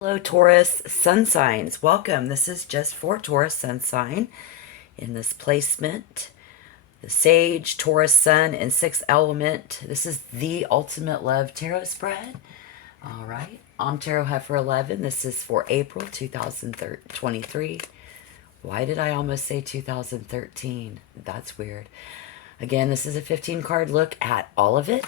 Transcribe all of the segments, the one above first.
Hello, Taurus sun signs. Welcome. This is just for Taurus sun sign in this placement. The Sage, Taurus Sun, and Sixth Element. This is the Ultimate Love Tarot spread. All right. I'm Tarot Heifer 11. This is for April 2023. Why did I almost say 2013? That's weird. Again, this is a 15 card look at all of it,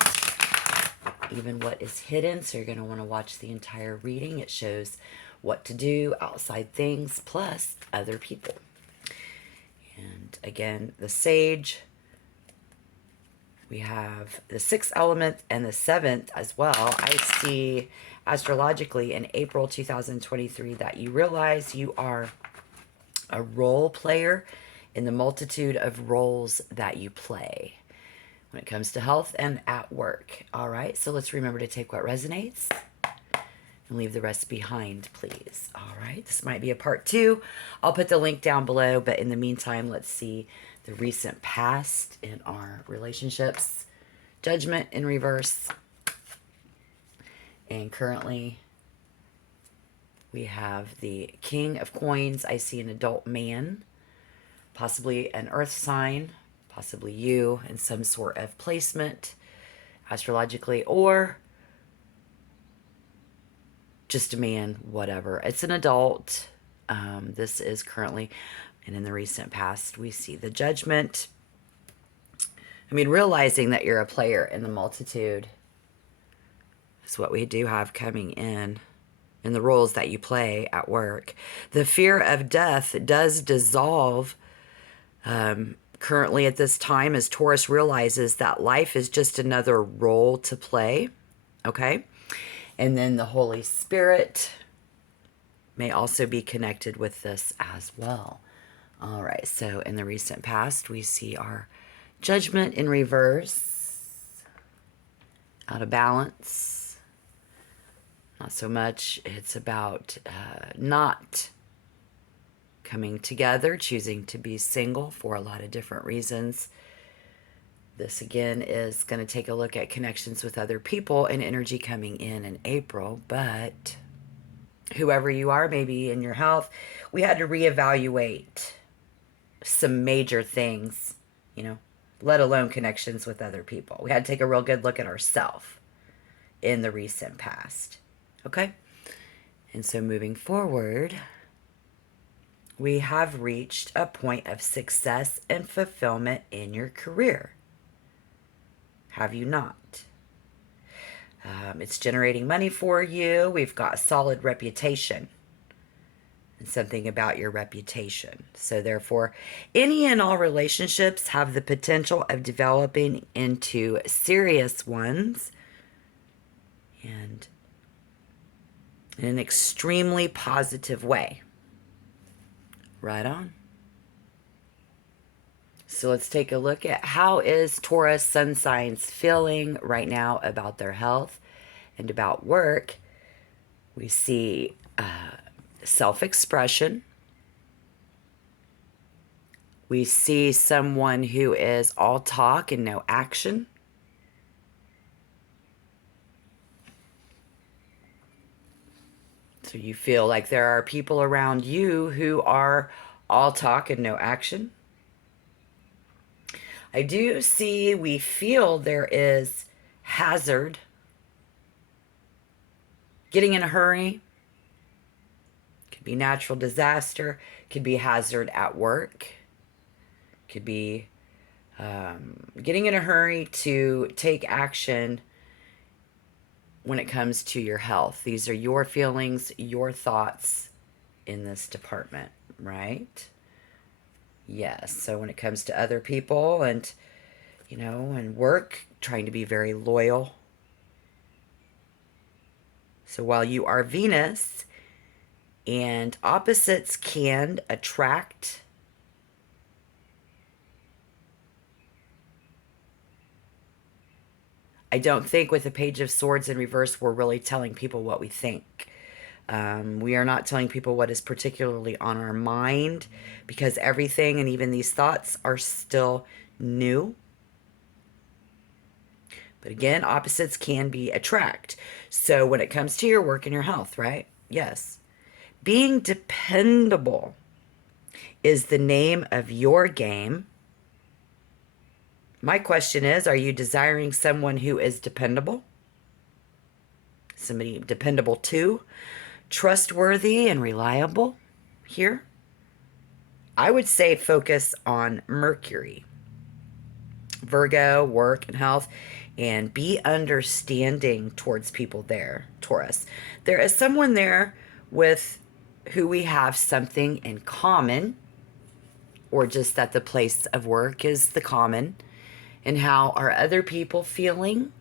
even what is hidden. So you're going to want to watch the entire reading. It shows what to do, outside things, plus other people. And again, the Sage, we have the sixth element and the seventh as well. I see astrologically in April 2023 that you realize you are a role player in the multitude of roles that you play when it comes to health and at work. All right, so let's remember to take what resonates and leave the rest behind, please. All right, this might be a part 2. I'll put the link down below, but in the meantime, let's see the recent past in our relationships. Judgment in reverse. And currently, we have the King of Coins. I see an adult man, possibly an earth sign, possibly you in some sort of placement astrologically, or just a man, whatever. It's an adult. This is currently, and in the recent past, we see the Judgment. I mean, realizing that you're a player in the multitude is what we do have coming in the roles that you play at work. The fear of death does dissolve currently at this time, as Taurus realizes that life is just another role to play. Okay? And then the Holy Spirit may also be connected with this as well. All right, so in the recent past, we see our Judgment in reverse, out of balance. Not so much. It's about not coming together, choosing to be single for a lot of different reasons. This again is going to take a look at connections with other people and energy coming in April. But whoever you are, maybe in your health, we had to reevaluate some major things, let alone connections with other people. We had to take a real good look at ourselves in the recent past. Okay? And so moving forward, we have reached a point of success and fulfillment in your career. Have you not? It's generating money for you. We've got a solid reputation and something about your reputation. So therefore, any and all relationships have the potential of developing into serious ones and in an extremely positive way. Right on. So let's take a look at how is Taurus sun signs feeling right now about their health and about work. We see self-expression. We see someone who is all talk and no action. So you feel like there are people around you who are all talk and no action. I do see, we feel there is hazard. Getting in a hurry. Could be natural disaster. Could be hazard at work. Could be getting in a hurry to take action when it comes to your health. These are your feelings, your thoughts in this department, right? Yes. So when it comes to other people and, and work, trying to be very loyal. So while you are Venus and opposites can attract, I don't think with the Page of Swords in reverse, we're really telling people what we think. We are not telling people what is particularly on our mind because everything and even these thoughts are still new. But again, opposites can be attract. So when it comes to your work and your health, right? Yes. Being dependable is the name of your game. My question is, are you desiring someone who is dependable? Somebody dependable too? Trustworthy and reliable here? I would say focus on Mercury, Virgo, work and health, and be understanding towards people there, Taurus. There is someone there with who we have something in common, or just that the place of work is the common. And how are other people feeling?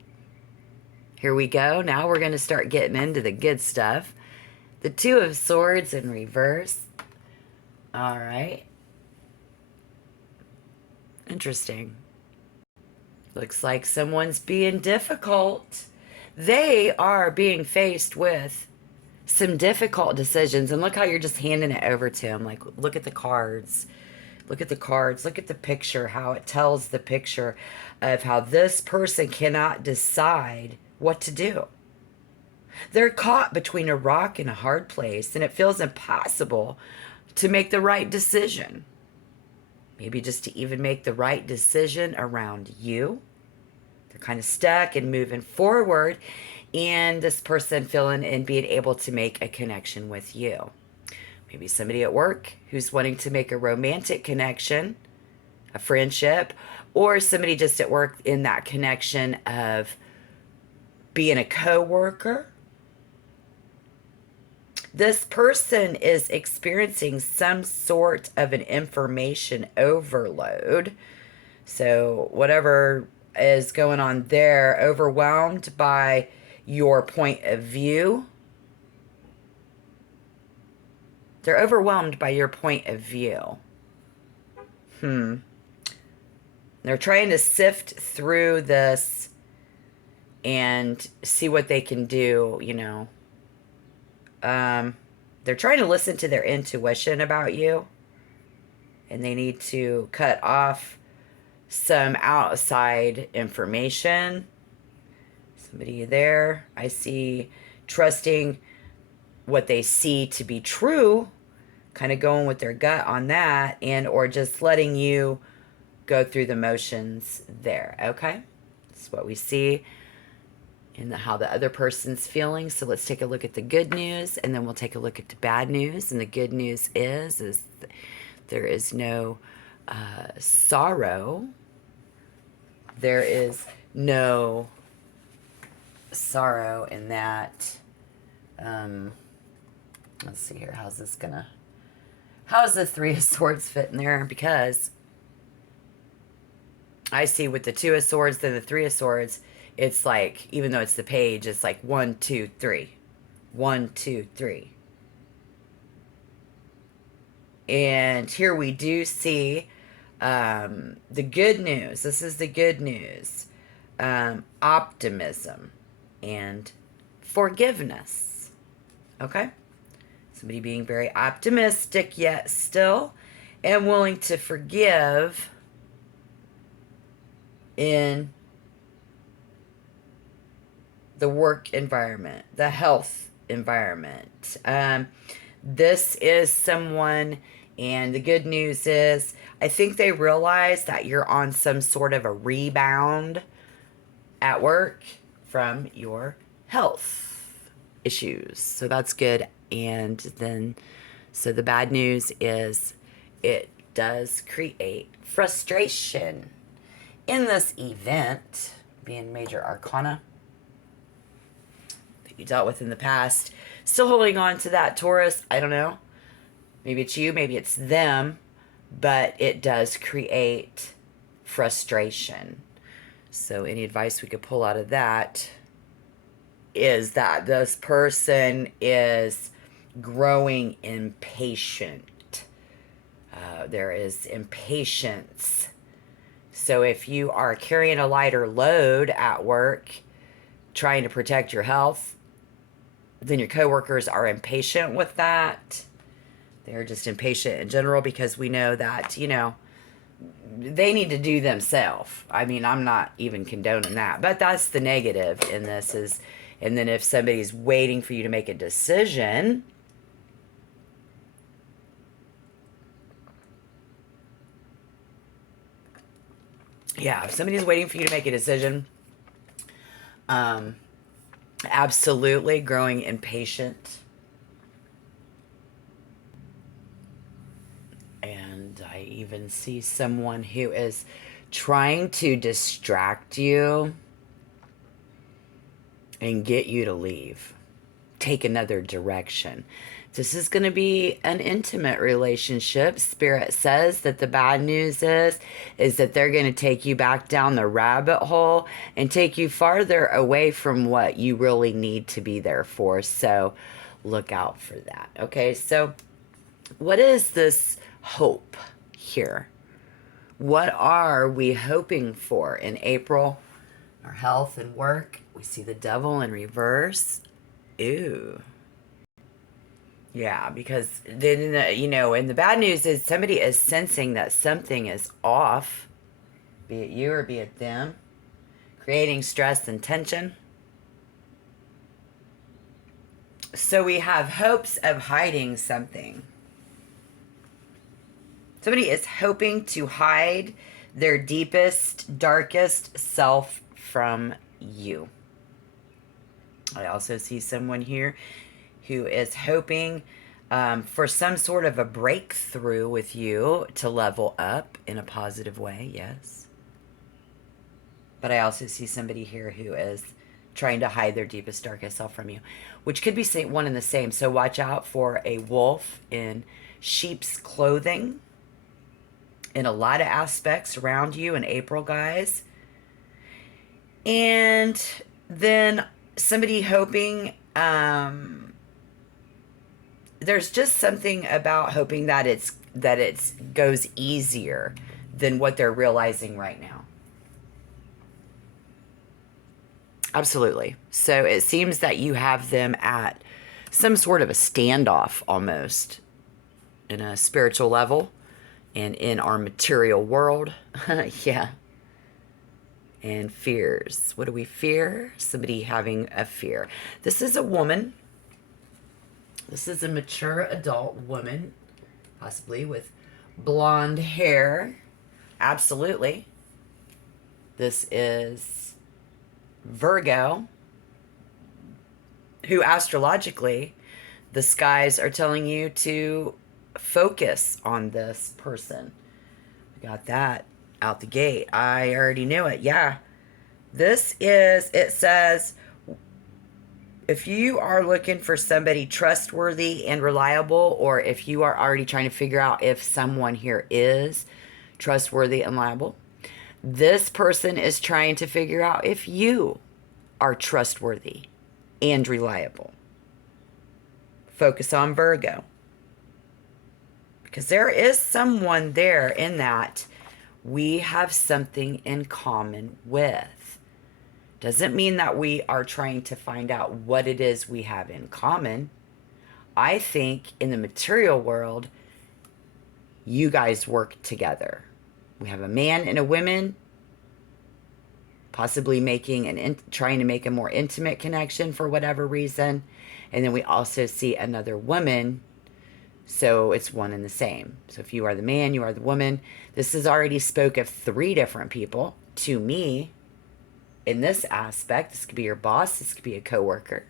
Here we go. Now we're going to start getting into the good stuff. The Two of Swords in reverse. All right. Interesting. Looks like someone's being difficult. They are being faced with some difficult decisions. And look how you're just handing it over to them. Like, look at the cards. Look at the cards. Look at the picture, how it tells the picture of how this person cannot decide what to do. They're caught between a rock and a hard place, and it feels impossible to make the right decision. Maybe just to even make the right decision around you. They're kind of stuck and moving forward, and this person feeling and being able to make a connection with you. Maybe somebody at work who's wanting to make a romantic connection, a friendship, or somebody just at work in that connection of being a coworker. This person is experiencing some sort of an information overload. So whatever is going on there, overwhelmed by your point of view. They're overwhelmed by your point of view. They're trying to sift through this and see what they can do, you know. They're trying to listen to their intuition about you. And they need to cut off some outside information. Somebody there, I see, trusting what they see to be true, kind of going with their gut on that, and or just letting you go through the motions there. Okay, that's what we see in how the other person's feeling. So let's take a look at the good news, and then we'll take a look at the bad news. And the good news is there is no sorrow. There is no sorrow in that. Let's see here. How's the Three of Swords fit in there? Because I see with the Two of Swords, then the Three of Swords, it's like, even though it's the page, it's like 1, 2, 3. 1, 2, 3. And here we do see the good news. This is the good news. Optimism and forgiveness. Okay? Somebody being very optimistic yet still and willing to forgive in the work environment, the health environment. This is someone, and the good news is I think they realize that you're on some sort of a rebound at work from your health issues. So that's good. And then, so the bad news is it does create frustration in this event, being major arcana that you dealt with in the past. Still holding on to that, Taurus. I don't know. Maybe it's you, maybe it's them, but it does create frustration. So any advice we could pull out of that is that this person is growing impatient. There is impatience. So if you are carrying a lighter load at work, trying to protect your health, then your coworkers are impatient with that. They're just impatient in general because we know that, you know, they need to do themselves. I mean, I'm not even condoning that, but that's the negative in this And then if somebody's waiting for you to make a decision, yeah, if somebody's waiting for you to make a decision, absolutely growing impatient. And I even see someone who is trying to distract you and get you to leave, take another direction. This is going to be an intimate relationship. Spirit says that the bad news is that they're going to take you back down the rabbit hole and take you farther away from what you really need to be there for. So look out for that. Okay, so what is this hope here? What are we hoping for in April? Our health and work. We see the devil in reverse. Ooh. Yeah, because then, and the bad news is somebody is sensing that something is off, be it you or be it them, creating stress and tension. So we have hopes of hiding something. Somebody is hoping to hide their deepest, darkest self from you. I also see someone here who is hoping for some sort of a breakthrough with you to level up in a positive way, yes. But I also see somebody here who is trying to hide their deepest, darkest self from you, which could be one and the same. So watch out for a wolf in sheep's clothing in a lot of aspects around you in April, guys. And then somebody hoping, there's just something about hoping that it's goes easier than what they're realizing right now. Absolutely. So it seems that you have them at some sort of a standoff almost in a spiritual level and in our material world. Yeah. And fears. What do we fear? Somebody having a fear. This is a woman. This is a mature adult woman, possibly with blonde hair. Absolutely. This is Virgo, who astrologically, the skies are telling you to focus on this person. We got that out the gate. I already knew it. Yeah. It says, if you are looking for somebody trustworthy and reliable, or if you are already trying to figure out if someone here is trustworthy and reliable, this person is trying to figure out if you are trustworthy and reliable. Focus on Virgo. Because there is someone there in that we have something in common with. Doesn't mean that we are trying to find out what it is we have in common. I think in the material world, you guys work together. We have a man and a woman, possibly trying to make a more intimate connection for whatever reason. And then we also see another woman. So it's one and the same. So if you are the man, you are the woman. This has already spoke of 3 different people to me. In this aspect, this could be your boss, this could be a coworker.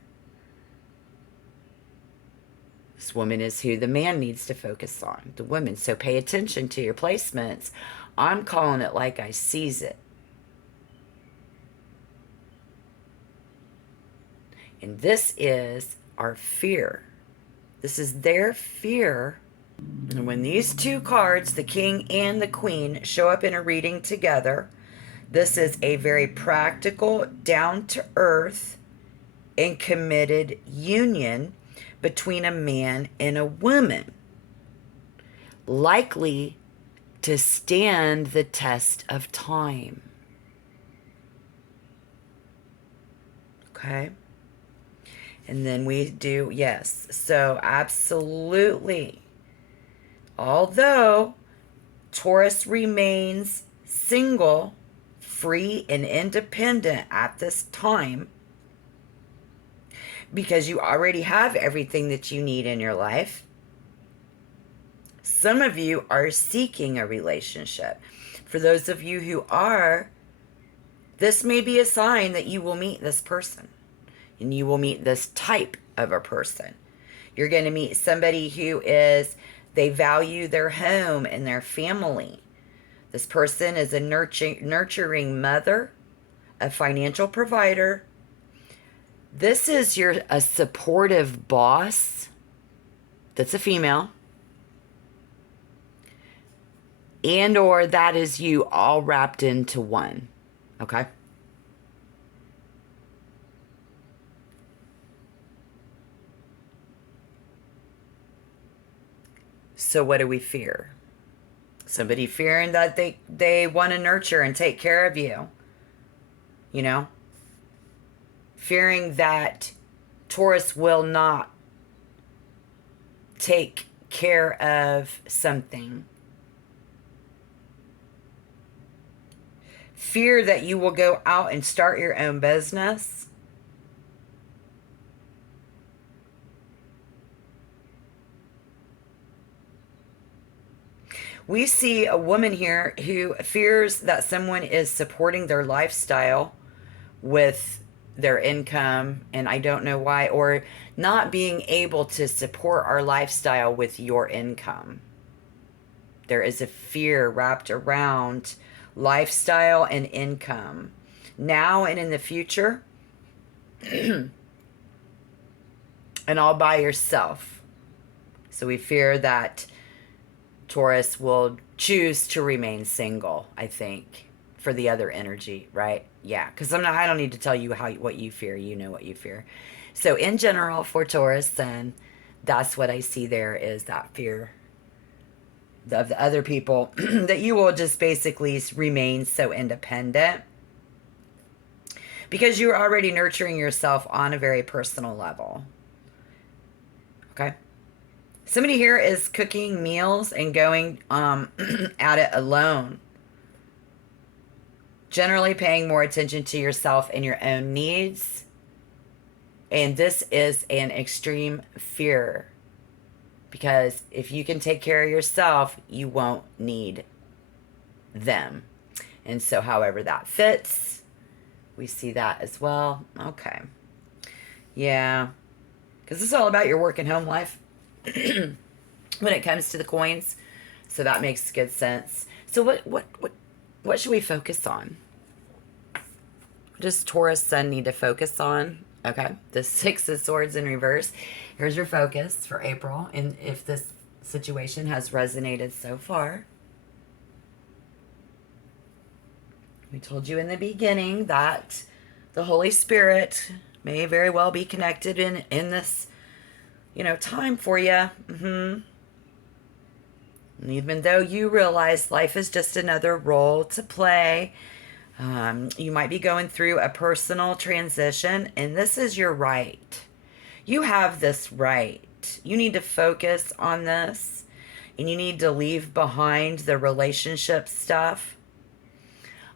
This woman is who the man needs to focus on, the woman. So pay attention to your placements. I'm calling it like I sees it. And this is our fear. This is their fear. And when these 2 cards, the King and the Queen, show up in a reading together, this is a very practical, down-to-earth, and committed union between a man and a woman, likely to stand the test of time. Okay? And then we do, yes. So absolutely. Although Taurus remains single, free and independent at this time, because you already have everything that you need in your life. Some of you are seeking a relationship. For those of you who are, this may be a sign that you will meet this person and you will meet this type of a person. You're going to meet somebody who is, they value their home and their family. This person is a nurturing mother, a financial provider. This is a supportive boss that's a female. And or that is you all wrapped into one. Okay? So what do we fear? Somebody fearing that they want to nurture and take care of you. You know? Fearing that Taurus will not take care of something. Fear that you will go out and start your own business. We see a woman here who fears that someone is supporting their lifestyle with their income, and I don't know why, or not being able to support our lifestyle with your income. There is a fear wrapped around lifestyle and income now and in the future, and all by yourself. So we fear that Taurus will choose to remain single, I think, for the other energy, right? Yeah, because I don't need to tell you what you fear. You know what you fear. So in general, for Taurus, then that's what I see there is that fear of the other people, that you will just basically remain so independent because you're already nurturing yourself on a very personal level. Okay? Somebody here is cooking meals and going at it alone. Generally paying more attention to yourself and your own needs. And this is an extreme fear. Because if you can take care of yourself, you won't need them. And so however that fits, we see that as well. Okay. Yeah. Because this is all about your work and home life when it comes to the coins. So that makes good sense. So what should we focus on? What does Taurus Sun need to focus on? Okay, the Six of Swords in reverse. Here's your focus for April, and if this situation has resonated so far. We told you in the beginning that the Holy Spirit may very well be connected in this, time for you. And even though you realize life is just another role to play, you might be going through a personal transition, and this is your right. You have this right. You need to focus on this, and you need to leave behind the relationship stuff.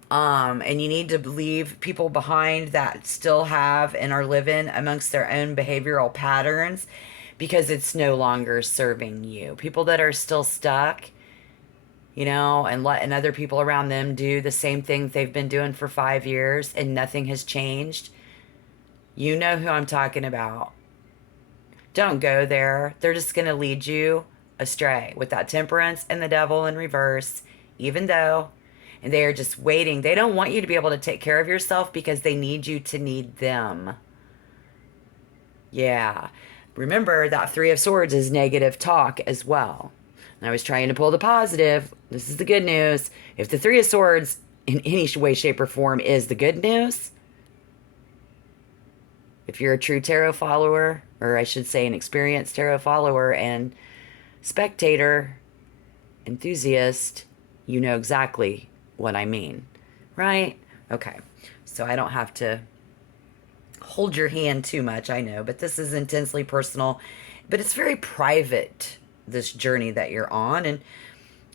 And you need to leave people behind that still have and are living amongst their own behavioral patterns because it's no longer serving you. People that are still stuck, and letting other people around them do the same thing they've been doing for 5 years and nothing has changed. You know who I'm talking about. Don't go there. They're just going to lead you astray with that Temperance and the Devil in reverse, even though, and they are just waiting. They don't want you to be able to take care of yourself because they need you to need them. Yeah. Remember that Three of Swords is negative talk as well. And I was trying to pull the positive. This is the good news. If the Three of Swords in any way, shape, or form is the good news, if you're a true tarot follower, or I should say an experienced tarot follower and spectator, enthusiast, you know exactly what I mean, right? Okay, so I don't have to hold your hand too much, I know, but this is intensely personal, but it's very private, this journey that you're on, and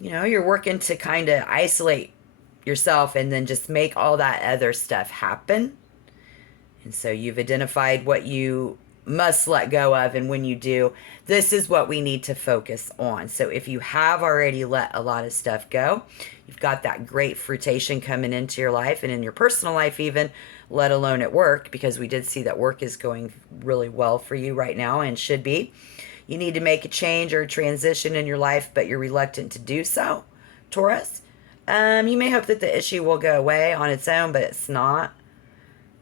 you're working to kind of isolate yourself and then just make all that other stuff happen. And so you've identified what you must let go of. And when you do, this is what we need to focus on. So if you have already let a lot of stuff go, you've got that great fruitation coming into your life and in your personal life even, let alone at work, because we did see that work is going really well for you right now and should be. You need to make a change or a transition in your life, but you're reluctant to do so, Taurus. You may hope that the issue will go away on its own, but it's not.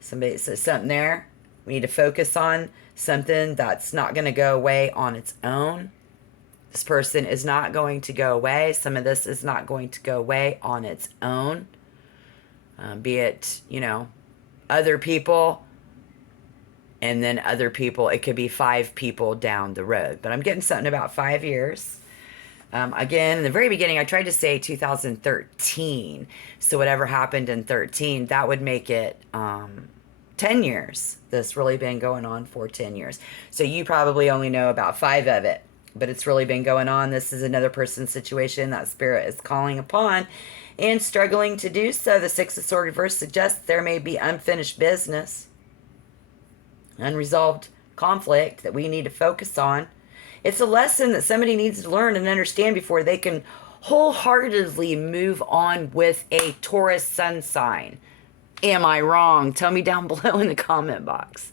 Somebody says something there. We need to focus on something that's not going to go away on its own. This person is not going to go away. Some of this is not going to go away on its own. Be it, other people, and then other people. It could be 5 people down the road. But I'm getting something about 5 years. Again, in the very beginning, I tried to say 2013. So whatever happened in 13, that would make it 10 years. This really been going on for 10 years. So you probably only know about 5 of it. But it's really been going on. This is another person's situation that spirit is calling upon and struggling to do so. The Six of Swords reverse suggests there may be unfinished business, unresolved conflict that we need to focus on. It's a lesson that somebody needs to learn and understand before they can wholeheartedly move on with a Taurus sun sign. Am I wrong? Tell me down below in the comment box.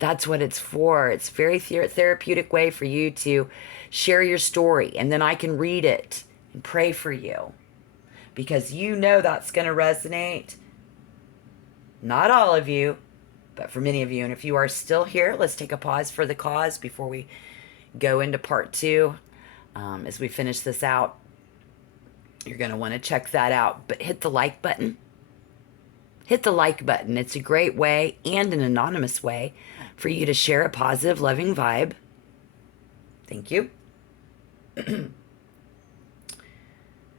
That's what it's for. It's a very therapeutic way for you to share your story, and then I can read it and pray for you, because that's going to resonate. Not all of you, but for many of you. And if you are still here, let's take a pause for the cause before we go into part 2. As we finish this out, you're going to want to check that out. But hit the like button. Hit the like button. It's a great way and an anonymous way for you to share a positive, loving vibe. Thank you.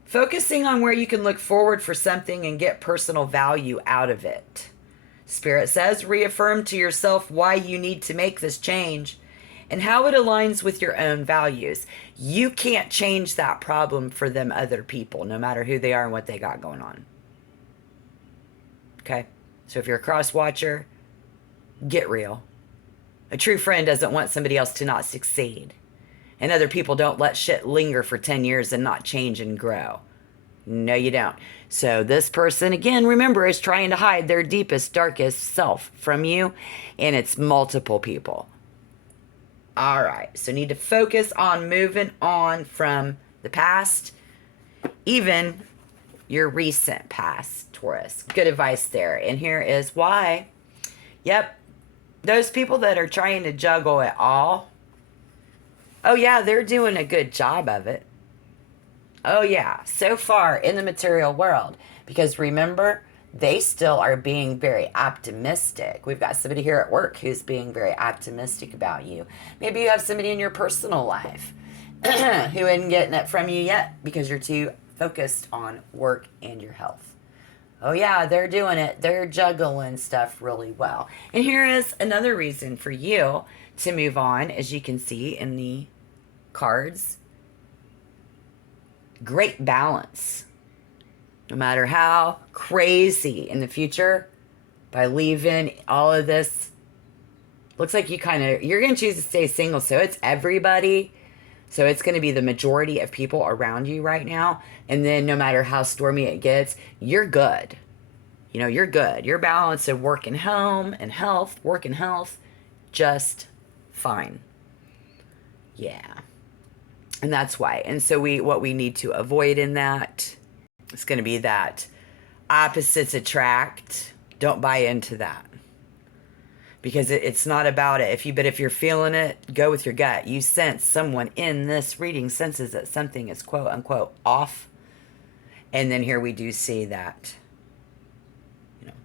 Focusing on where you can look forward for something and get personal value out of it. Spirit says, reaffirm to yourself why you need to make this change and how it aligns with your own values. You can't change that problem for them other people, no matter who they are and what they got going on. Okay? So if you're a cross watcher, get real. A true friend doesn't want somebody else to not succeed. And other people don't let shit linger for 10 years and not change and grow. No, you don't. So this person, again, remember, is trying to hide their deepest, darkest self from you. And it's multiple people. All right. So need to focus on moving on from the past, even your recent past, Taurus. Good advice there. And here is why. Yep. Those people that are trying to juggle it all, oh yeah, they're doing a good job of it. Oh yeah, so far in the material world. Because remember, they still are being very optimistic. We've got somebody here at work who's being very optimistic about you. Maybe you have somebody in your personal life who isn't getting it from you yet because you're too focused on work and your health. Oh yeah, they're doing it. They're juggling stuff really well. And here is another reason for you to move on, as you can see in the cards. Great balance. No matter how crazy in the future, by leaving all of this, looks like you're going to choose to stay single. So it's everybody. So it's going to be the majority of people around you right now. And then no matter how stormy it gets, you're good. You're good. Your balance of work and home and health, work and health, just fine. Yeah. And that's why. And so what we need to avoid in that, it's going to be that opposites attract. Don't buy into that. Because it's not about it. But if you're feeling it, go with your gut. You sense someone in this reading senses that something is quote unquote off. And then here we do see that,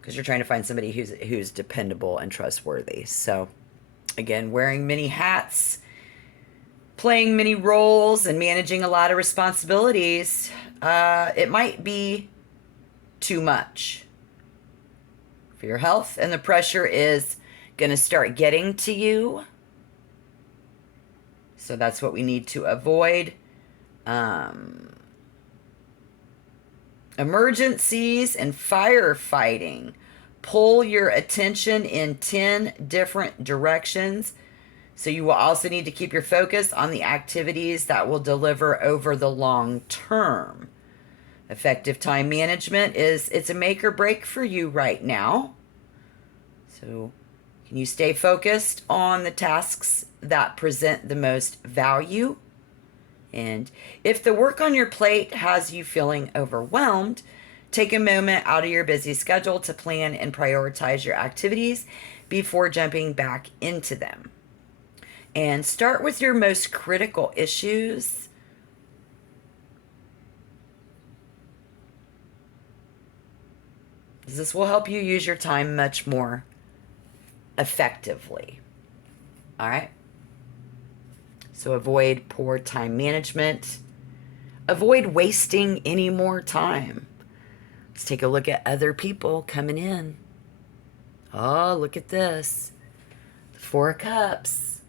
because you're trying to find somebody who's dependable and trustworthy. So again, wearing many hats, playing many roles, and managing a lot of responsibilities, it might be too much for your health, and the pressure is going to start getting to you. So that's what we need to avoid. Emergencies and firefighting pull your attention in 10 different directions. So you will also need to keep your focus on the activities that will deliver over the long term. Effective time management it's a make or break for you right now. So can you stay focused on the tasks that present the most value? And if the work on your plate has you feeling overwhelmed, take a moment out of your busy schedule to plan and prioritize your activities before jumping back into them. And start with your most critical issues. This will help you use your time much more effectively. All right? So avoid poor time management. Avoid wasting any more time. Let's take a look at other people coming in. Oh, look at this. The Four of Cups.